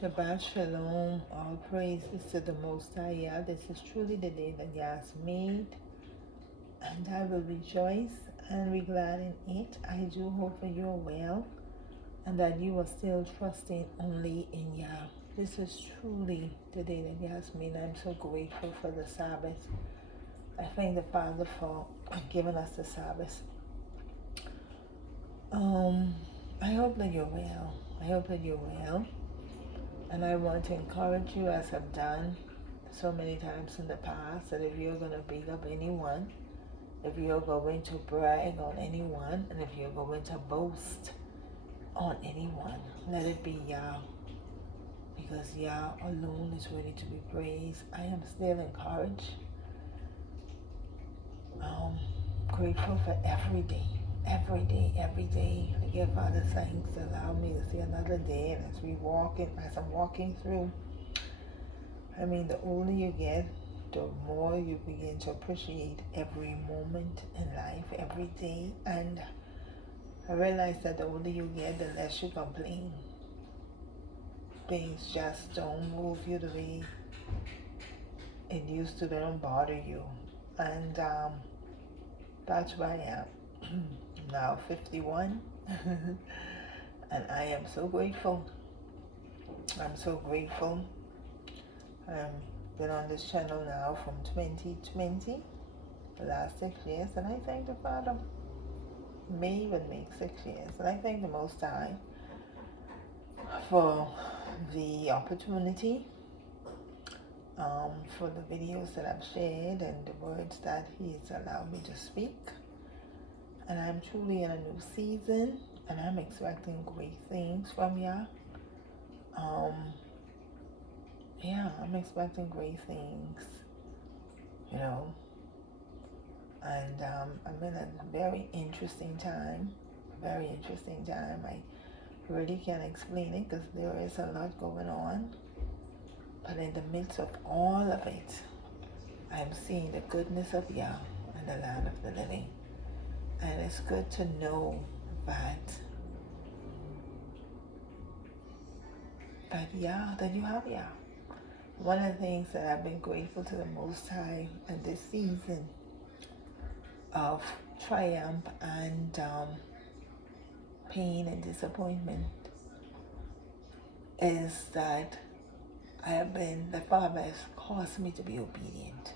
Shabbat Shalom, all praises to the Most High Yah. This is truly the day that Yah has made, and I will rejoice and be glad in it. I do hope that you are well and that you are still trusting only in Yah. This is truly the day that Yah has made. I'm so grateful for the Sabbath. I thank the Father for giving us the Sabbath. I hope that you're well. I hope that you're well. And I want to encourage you, as I've done so many times in the past, that if you're going to beat up anyone, if you're going to brag on anyone, and if you're going to boast on anyone, let it be Yah, because Yah alone is worthy to be praised. I am still encouraged, grateful for every day. I give Father thanks to allow me to see another day, and as I'm walking through, I mean, the older you get, the more you begin to appreciate every moment in life, every day. And I realize that the older you get, the less you complain. Things just don't move you the way it used to. They don't bother you. And that's why I am now 51. And I am so grateful. I'm so grateful. Been on this channel now from 2020, the last 6 years, and I thank the Father. May even make 6 years, and I thank the Most High for the opportunity, for the videos that I've shared and the words that He's allowed me to speak. And I'm truly in a new season, and I'm expecting great things from Yah. I'm expecting great things, and I'm in a very interesting time. I really can't explain it because there is a lot going on, but in the midst of all of it, I'm seeing the goodness of Yah in the land of the living. And it's good to know that you have Yah. One of the things that I've been grateful to the Most High in this season of triumph and pain and disappointment is that the Father has caused me to be obedient.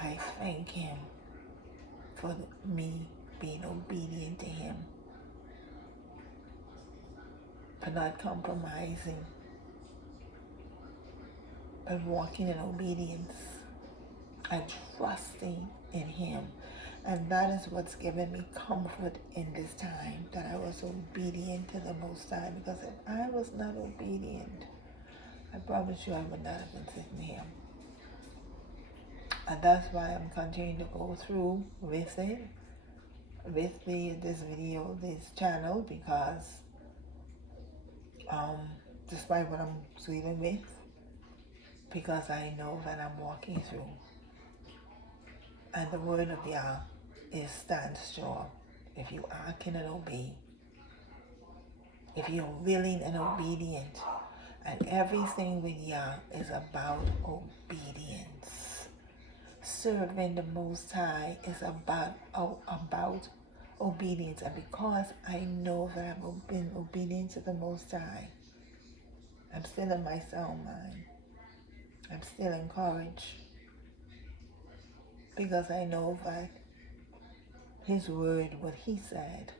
I thank Him for me being obedient to Him, for not compromising, but walking in obedience and trusting in Him. And that is what's given me comfort in this time, that I was obedient to the Most High. Because if I was not obedient, I promise you I would not have been sitting here. And that's why I'm continuing to go through with it, with this channel, because despite what I'm dealing with, because I know that I'm walking through. And the word of Yah is stand sure. If you hearken and obey, if you're willing and obedient, and everything with Yah is about obedience. Serving the Most High is about obedience. And because I know that I've been obedient to the Most High, I'm still in my sound mind. I'm still encouraged, because I know that His word, what He said,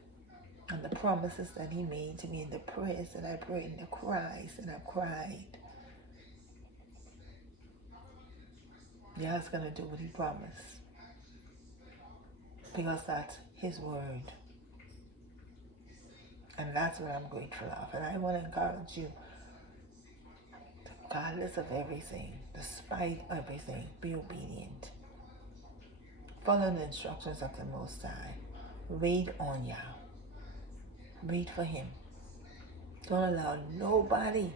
and the promises that He made to me, and the prayers that I prayed, and the cries that I've cried, Yah's going to do what He promised, because that's His word. And that's what I'm grateful of. And I want to encourage you, regardless of everything, despite everything, be obedient. Follow the instructions of the Most High. Wait on Yah. Wait for Him. Don't allow nobody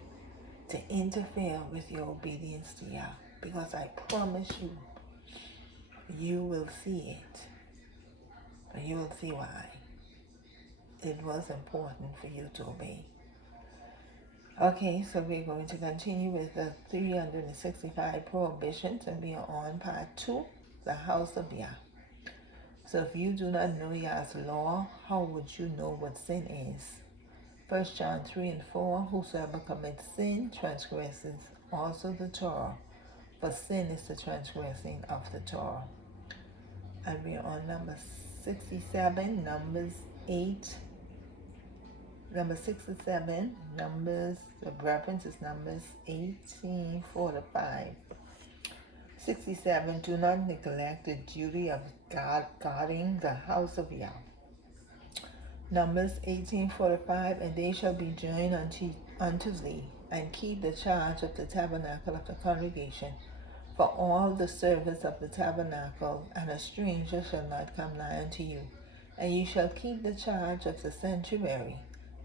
to interfere with your obedience to Yah, because I promise you, you will see it. And you will see why it was important for you to obey. Okay, so we're going to continue with the 365 prohibitions, and we are on part 2, the house of Yah. So if you do not know Yah's law, how would you know what sin is? 1 John 3 and 4, whosoever commits sin transgresses also the Torah, for sin is the transgressing of the Torah. And we are on number 67, Numbers 8. Number 67, Numbers, the reference is Numbers 18, 4 to 5. 67, do not neglect the duty of guarding the house of Yah. Numbers 18, 4 to 5, and they shall be joined unto thee, and keep the charge of the tabernacle of the congregation, for all the service of the tabernacle, and a stranger shall not come nigh unto you. And you shall keep the charge of the sanctuary,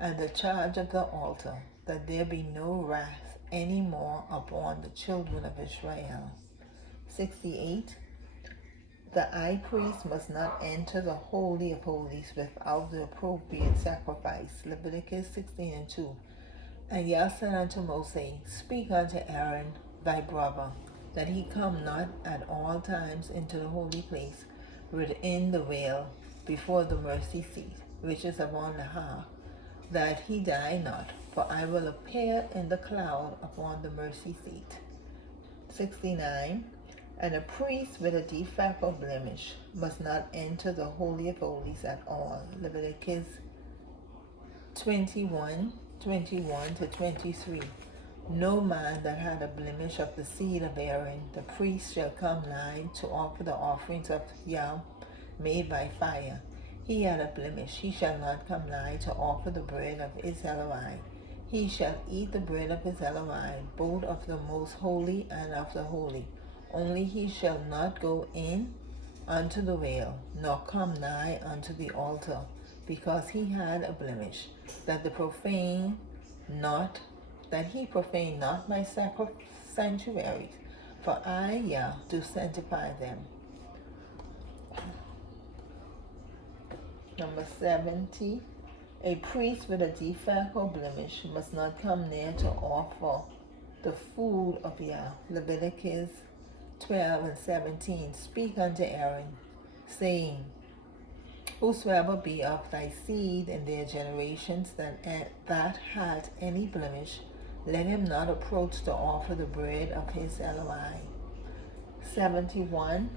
and the charge of the altar, that there be no wrath any more upon the children of Israel. 68. The high priest must not enter the Holy of Holies without the appropriate sacrifice. Leviticus 16 and 2. And Yah said unto Moses, speak unto Aaron thy brother, that he come not at all times into the holy place within the veil before the mercy seat, which is upon the ark, that he die not, for I will appear in the cloud upon the mercy seat. 69. And a priest with a defect or blemish must not enter the Holy of Holies at all. Leviticus 21 to 23. No man that had a blemish of the seed of Aaron, the priest shall come nigh to offer the offerings of Yah made by fire. He had a blemish, he shall not come nigh to offer the bread of his Eloi. He shall eat the bread of his Eloi, both of the most holy and of the holy. Only he shall not go in unto the veil, nor come nigh unto the altar, because he had a blemish, that he profane not my sanctuaries, for I, Yah, do sanctify them. Number 70. A priest with a defect or blemish must not come near to offer the food of Yah. Leviticus 12 and 17. Speak unto Aaron, saying, whosoever be of thy seed in their generations that had any blemish, let him not approach to offer the bread of his Eloi. 71.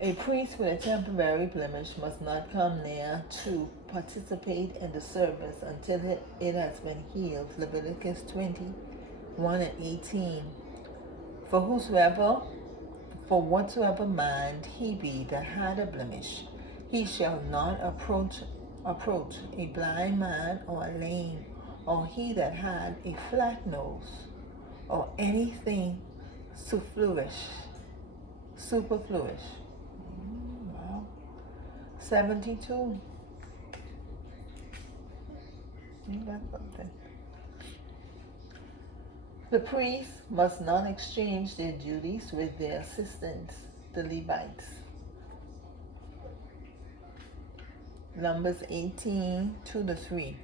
A priest with a temporary blemish must not come near to participate in the service until it has been healed. Leviticus 21 and 18. For whatsoever man he be that had a blemish, he shall not approach a blind man or a lame, or he that had a flat nose, or anything superfluous. Wow. 72. You got something. The priests must not exchange their duties with their assistants, the Levites. Numbers 18, 2 to 3.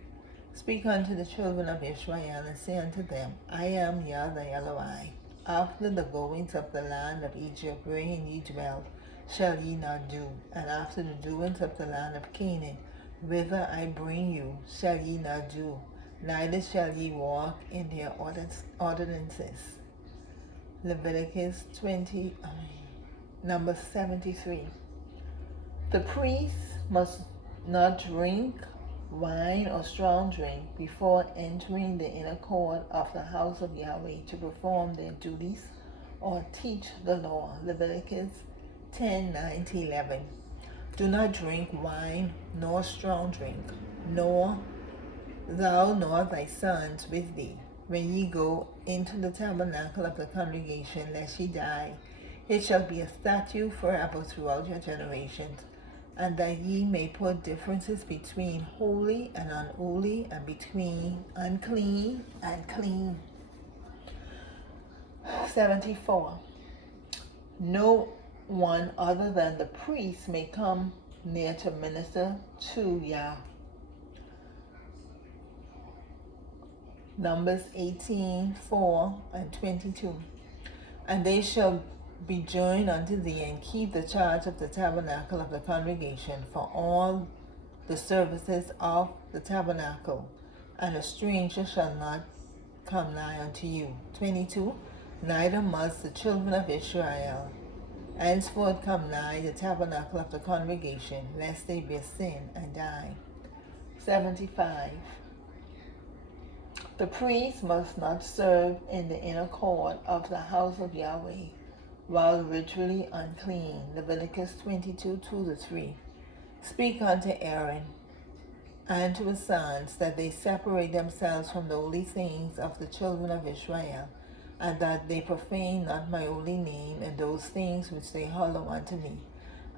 Speak unto the children of Israel, and say unto them, I am Yah thy Eloi. After the goings of the land of Egypt, wherein ye dwelt, shall ye not do, and after the doings of the land of Canaan, whither I bring you, shall ye not do, neither shall ye walk in their ordinances. Leviticus 20, number 73. The priests must not drink wine or strong drink before entering the inner court of the house of Yahweh to perform their duties or teach the law. Leviticus 10, 9 to 11. Do not drink wine nor strong drink, nor thou nor thy sons with thee, when ye go into the tabernacle of the congregation, lest ye die. It shall be a statute forever throughout your generations, and that ye may put differences between holy and unholy, and between unclean and clean. 74. No one other than the priest may come near to minister to Yah. Numbers 18:4 and 22. And they shall be joined unto thee, and keep the charge of the tabernacle of the congregation for all the services of the tabernacle, and a stranger shall not come nigh unto you. 22. Neither must the children of Israel henceforth come nigh the tabernacle of the congregation, lest they be sin and die. 75. The priest must not serve in the inner court of the house of Yahweh while ritually unclean. Leviticus 22:2-3. Speak unto Aaron and to his sons that they separate themselves from the holy things of the children of Israel, and that they profane not my holy name in those things which they hallow unto me.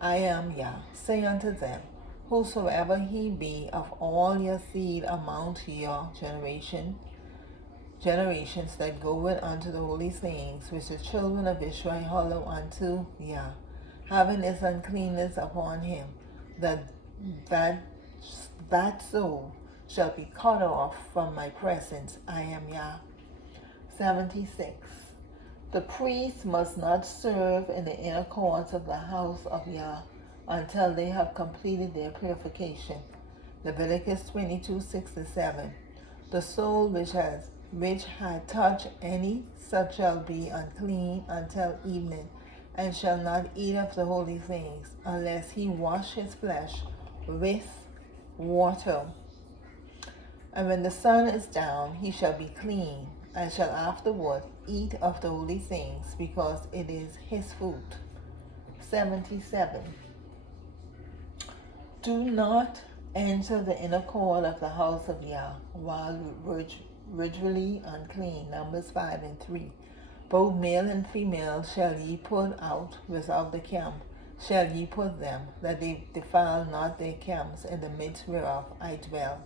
I am Yah. Say unto them, whosoever he be of all your seed among your generations that goeth unto the holy things which the children of Israel hallow unto Yah, having his uncleanness upon him, that soul shall be cut off from my presence. I am Yah. 76. The priest must not serve in the inner courts of the house of Yah until they have completed their purification. Leviticus 22:6-7. The soul which had touched any such shall be unclean until evening, and shall not eat of the holy things, unless he wash his flesh with water. And when the sun is down, he shall be clean, and shall afterward eat of the holy things, because it is his food. 77. Do not enter the inner court of the house of Yah while ritually unclean. Numbers 5:3. Both male and female shall ye put out without the camp, shall ye put them, that they defile not their camps in the midst whereof I dwell.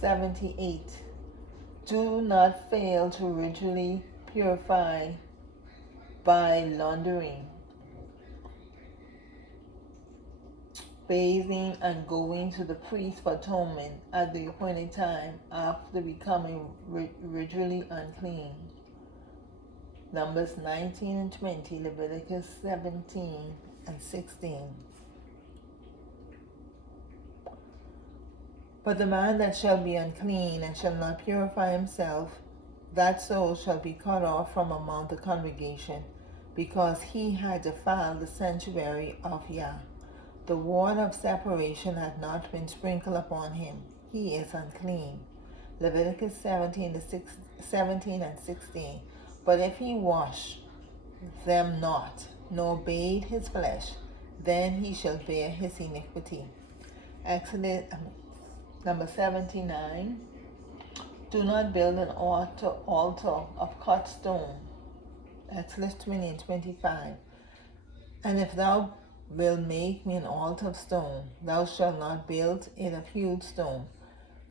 78. Do not fail to ritually purify by laundering, bathing, and going to the priest for atonement at the appointed time after becoming ritually unclean. Numbers 19 and 20, Leviticus 17 and 16. But the man that shall be unclean and shall not purify himself, that soul shall be cut off from among the congregation, because he had defiled the sanctuary of Yah. The water of separation had not been sprinkled upon him. He is unclean. Leviticus 17 and 16. But if he wash them not, nor bathe his flesh, then he shall bear his iniquity. Exodus number 79. Do not build an altar of cut stone. Exodus 20 and 25. And if thou wilt make me an altar of stone, thou shalt not build it of hewed stone.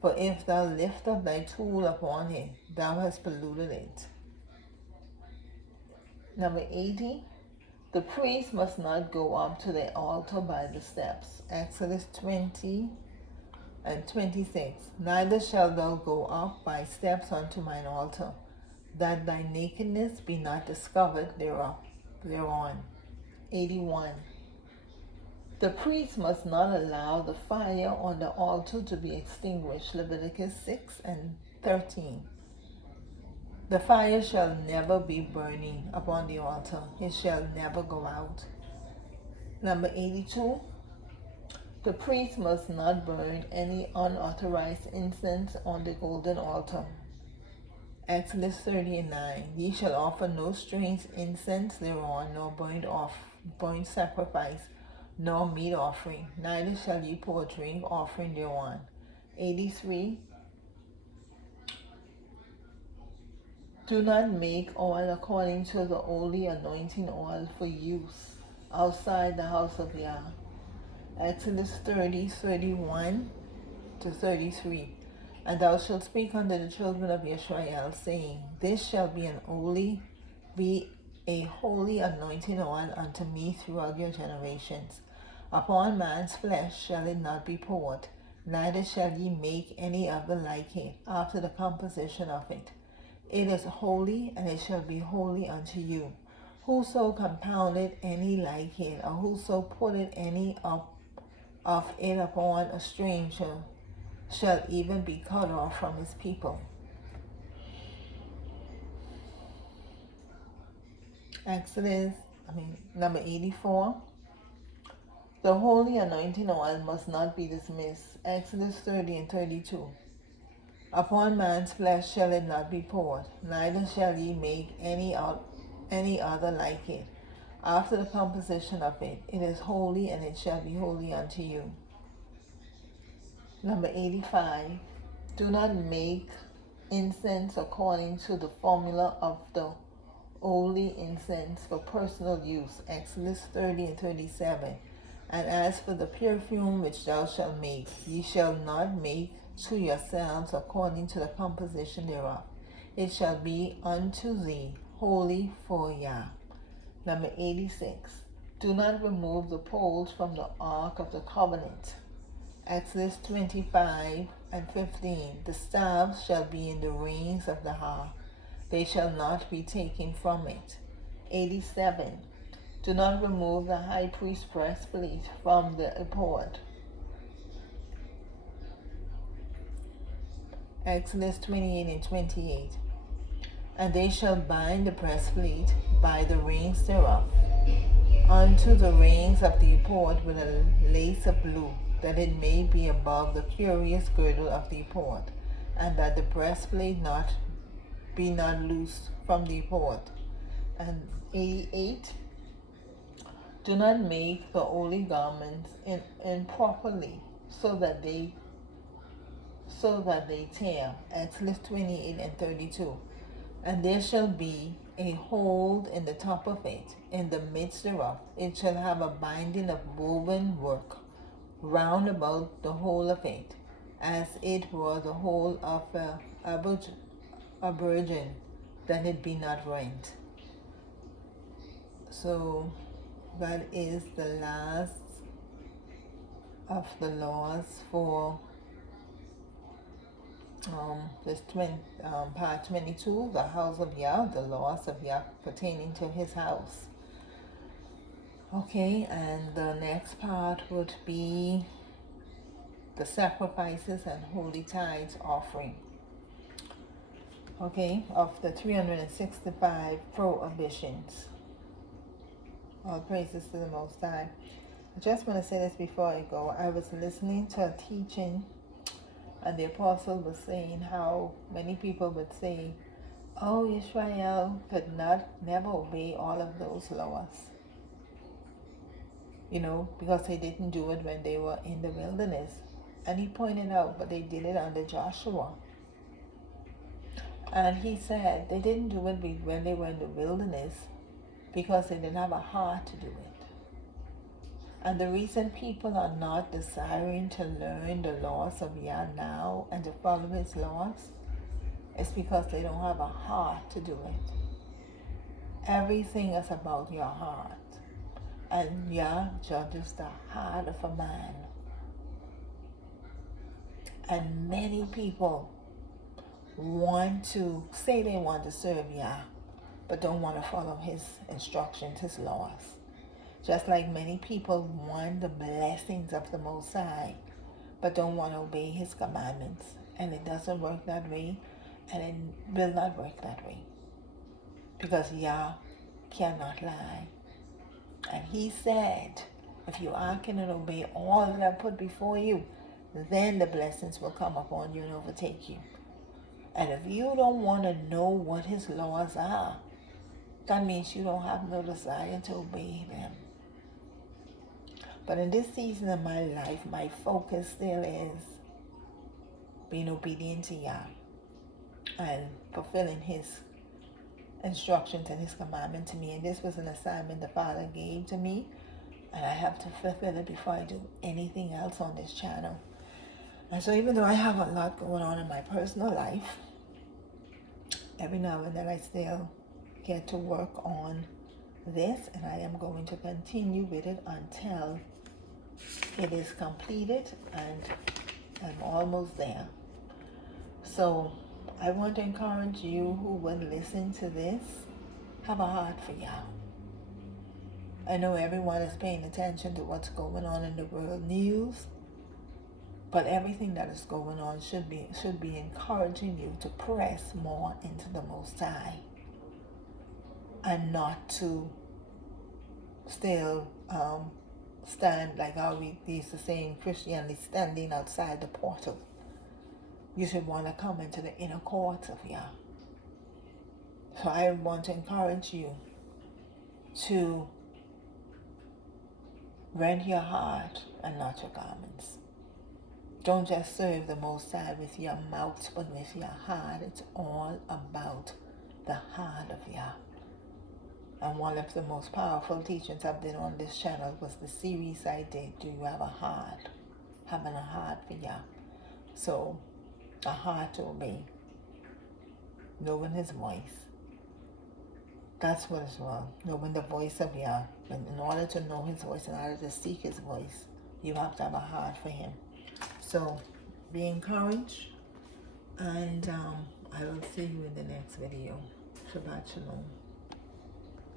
For if thou lift up thy tool upon it, thou hast polluted it. Number 80. The priest must not go up to the altar by the steps. Exodus 20 and 26. Neither shalt thou go up by steps unto mine altar, that thy nakedness be not discovered thereon. 81. The priest must not allow the fire on the altar to be extinguished. Leviticus 6 and 13. The fire shall never be burning upon the altar. It shall never go out. Number 82. The priest must not burn any unauthorized incense on the golden altar. Exodus 30 and 9. Ye shall offer no strange incense thereon, nor burnt sacrifice, nor meat offering, neither shall ye pour drink offering thereon. 83. Do not make oil according to the holy anointing oil for use outside the house of Yah. Exodus 30:31-33. And thou shalt speak unto the children of Israel, saying, This shall be a holy anointing oil unto me throughout your generations. Upon man's flesh shall it not be poured, neither shall ye make any other like it after the composition of it. It is holy, and it shall be holy unto you. Whoso compounded any like it, or whoso putteth any of it upon a stranger, shall even be cut off from his people. Number 84. The holy anointing oil must not be dismissed. Exodus 30 and 32. Upon man's flesh shall it not be poured, neither shall ye make any other like it. After the composition of it, it is holy, and it shall be holy unto you. Number 85. Do not make incense according to the formula of the holy incense for personal use. Exodus 30 and 37. And as for the perfume which thou shalt make, ye shall not make to yourselves according to the composition thereof. It shall be unto thee holy for Yah. Number 86. Do not remove the poles from the ark of the covenant. Exodus 25 and 15. The staves shall be in the rings of the ark. They shall not be taken from it. 87. Do not remove the high priest's breastplate from the ephod. Exodus 28 and 28. And they shall bind the breastplate by the rings thereof unto the rings of the ephod with a lace of blue, that it may be above the curious girdle of the ephod, and that the breastplate be not loosed from the ephod. And 88. Do not make the holy garments improperly, so that they tear. Exodus 28 and 32. And there shall be a hole in the top of it, in the midst thereof. It shall have a binding of woven work round about the whole of it, as it were the whole of a virgin, that it be not rent. So that is the last of the laws for part 22, the house of Yah, the laws of Yah pertaining to his house. Okay, and the next part would be the sacrifices and holy tithes offering. Okay, of the 365 prohibitions. All praises to the Most High. I just want to say this before I go. I was listening to a teaching, and the apostle was saying how many people would say, oh, Israel could never obey all of those laws. Because they didn't do it when they were in the wilderness. And he pointed out, but they did it under Joshua. And he said they didn't do it when they were in the wilderness because they didn't have a heart to do it. And the reason people are not desiring to learn the laws of Yah now and to follow his laws is because they don't have a heart to do it. Everything is about your heart. And Yah judges the heart of a man. And many people want to say they want to serve Yah, but don't want to follow his instructions, his laws. Just like many people want the blessings of the Most High, but don't want to obey his commandments. And it doesn't work that way, and it will not work that way. Because Yah cannot lie. And he said, if you hearken and obey all that I put before you, then the blessings will come upon you and overtake you. And if you don't want to know what his laws are, that means you don't have no desire to obey them. But in this season of my life, my focus still is being obedient to Yah and fulfilling his instructions and his commandment to me. And this was an assignment the Father gave to me, and I have to fulfill it before I do anything else on this channel. And so even though I have a lot going on in my personal life, every now and then I still get to work on this, and I am going to continue with it until it is completed and I'm almost there. So I want to encourage you who would listen to this, have a heart for Yah. I know everyone is paying attention to what's going on in the world news, but everything that is going on should be encouraging you to press more into the Most High and not to still stand like how we used to say in Christianity, standing outside the portal. You should want to come into the inner courts of Yah. So I want to encourage you to rend your heart and not your garments. Don't just serve the Most High with your mouth, but with your heart. It's all about the heart of Yah. And one of the most powerful teachings I've done on this channel was the series I did, Do You Have a Heart? Having a heart for Yah. So, a heart to obey. Knowing His voice. That's what it's about. Knowing the voice of Yah. And in order to know His voice, in order to seek His voice, you have to have a heart for Him. So, be encouraged. And I will see you in the next video. Shabbat Shalom.